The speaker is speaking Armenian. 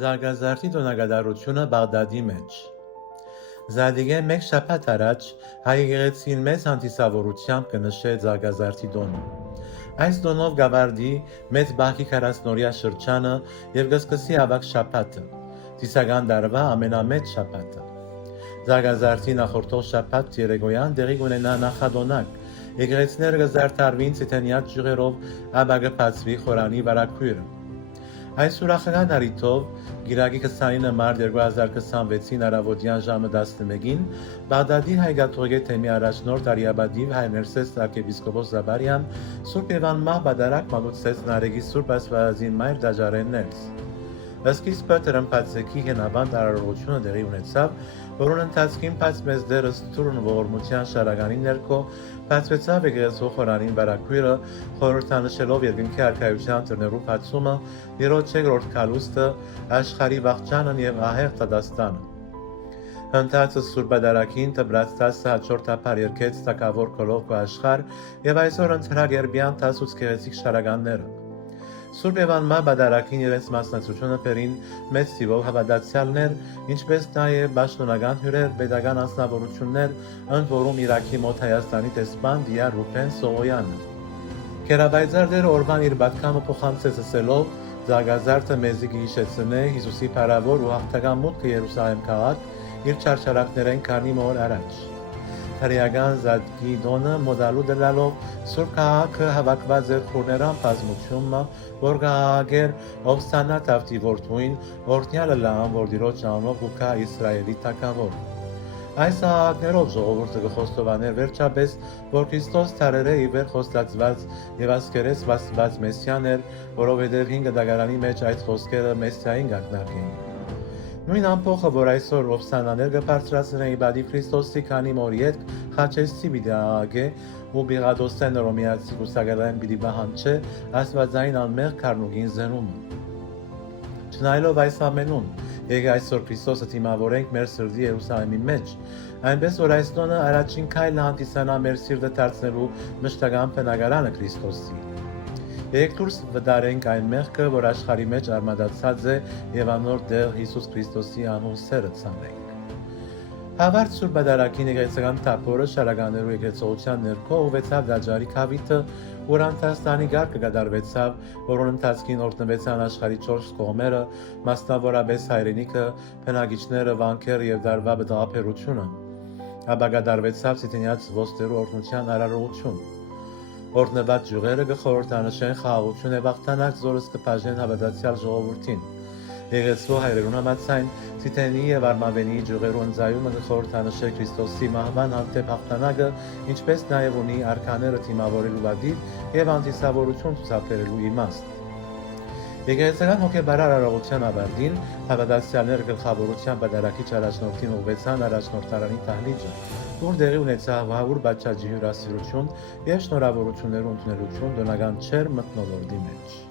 Զարգազարդի տոնագադարությունը Բաղդադի մեջ։ Զադիգե մեկ շաբաթ առաջ հայ եկեղեցին մեծ հանդիսավորությամբ կնշեց Զարգազարդի տոնը։ Այս տոնով գավարդի մեծ բախի 40-օրյա շրջանը եւ կսկսի ավակ շաբաթը, ծիսական դարվա ամենամեծ շաբաթը։ Զարգազարդի նախորդող շաբաթ երեկոյան տեղի կունենա նախադոնակ, եկեղեցիները կզարդարվին ցեթենյաց ջուղերով, ապա կբացվի խորանի վարակույրը։ Այս ուրախական առիթով գիրակի 29 մարտ 2026-ին առավոտյան ժամը 11-ին Բաղդադի հայկաթողիկե թեմի առաջնորդ Արիաբադիվ հայ Ներսես arczepiskopos Զաբարյան Սուրբ Եվանմահ բադարակ մագուցեց Նարեգի Սուրբ Աստվածածին մայր դաժարեններս։ Սկիզբը տրմփածեքի հենաբանդ արարողությունը դեղի ունեցավ, որոնց ընթացքին բաց մեծ դերս թուրն ողորմության շարականի ներքո բացվեցավ եկեղեցու խորանին վարակույրը, խորհրդանշելով երկնքի արքայության դռներու բացումը, երրորդ երկրորդ քալուստը, աշխարհի վաղճանն եւ ահեղ տադաստանը։ Հնդածը Սուրբ Բադարակին տբրած 10 հաջորդաբար երկեց թակավոր կոլով աշխարհ եւ այսօր ընթրակ երբյան 10 գեղեցիկ շարականները։ Սուրբ Եվանմահ բադարակին իրենց մասնակցությունը բերին մեծ թիվով հավատացյալներ, ինչպես նաև պաշտոնական հյուրեր, պետական անձնավորություններ, ընդ որում Իրաքի մոտ Հայաստանի դեսպան Դիա Ռուբեն Սողոյանը։ Քերաբայձար դեր օրվան իր պատկամը փոխանցեց ասելով. Զարգազարդը մեզի գիշեցնե Հիսուսի փառավոր ու հաղթական մուտքը Երուսաղեմ քաղաք իր չարչարանքներեն քանի օր առաջ։ Հրեական Զադգի դոնը մոդալու դրալով Սուրբ քաղաքը հավաքված էր քուրներան բազմությունը, որ գահագեր ով ստանա տավտի որդուին, օրհնյալը լան, որ դիրոջ անունով ուկա Իսրայելի թագավոր։ Այս ահագներով ժողովուրդը կխոստովաներ վերջապես, որ Քրիստոս թարերը ի վեր խոստացված եւ ասկերես վաստված մեսիան էր, որովհետեւ 5 դագարանի մեջ այդ խոսքերը մեսիային գաղտնարկեին։ Նույն ամփոխը, որ այսօր ովսանաներ կբարձրացնեի բադի Քրիստոսի քանի մոր յետ խաչեսի բիդահագե ու բիղադոստեն ռոմիացի կուսակալային բիդի բահանչե աստվածային անմեղ կարնուգին զենումը։ Չնայելով այս ամենուն, եկե այսօր Քրիստոսը թիմավորենք մեր սրդի Երուսաղեմի մեջ, այնպես որ այս տոնը առաջին քայլը հանդիսանա մեր սիրտը դարձնելու մշտական բնակարանը Քրիստոսի։ Եկեք դուրս վդարենք այն մեղքը, որ աշխարհի մեջ արմատացած է եւ անոր դեր Հիսուս Քրիստոսի անուն սերը ցանենք։ Հավարտ Սուրբ Բադարակին եկեղեցական թափորը շարականներու եկեղեցողության ներքո ուղղվեցավ դաջարի քավիթը, որ Անտաստանի գարկը կդարվեցավ, որոնց ընթացքին օրտնվեցան աշխարհի 4 կողմերը, մասնավորապես հայրենիքը, բնակիչները, վանքերը եւ դարվա բդաղապերությունը։ Ապա կդարվեցավ ցիտնյաց ոստերու օրհնության արարողություն։ Օրտնված ջուղերը կխորհրդանշեն խաղաղություն եւ հաղթանակ զորս կբաժնեն հավատացյալ ժողովրդին։ Եկեղեցու հայրերուն համաձայն Ցիթենի եւ Արմավենի ջուղերու ընձայումը կխորհրդանշե Քրիստոսի մահվան հանդեպ հաղթանակը, ինչպես նաեւ ունի արքաները թիմավորելու վադիվ եւ անտիսավորություն ցուցաբերելու իմաստ։ Եկեղեցական հոգեբարար արարողության ավարտին հավատացյալները գլխավորության բادرակիչ առաջնորդին ուղղվեցան առաջնորդարանի դահլիճը, որ տեղի ունեցավ հավուր բաճաճի հյուրասիրություն եւ շնորհավորություններ ընդունելություն դոնական չեր մթնոլորտի մեջ։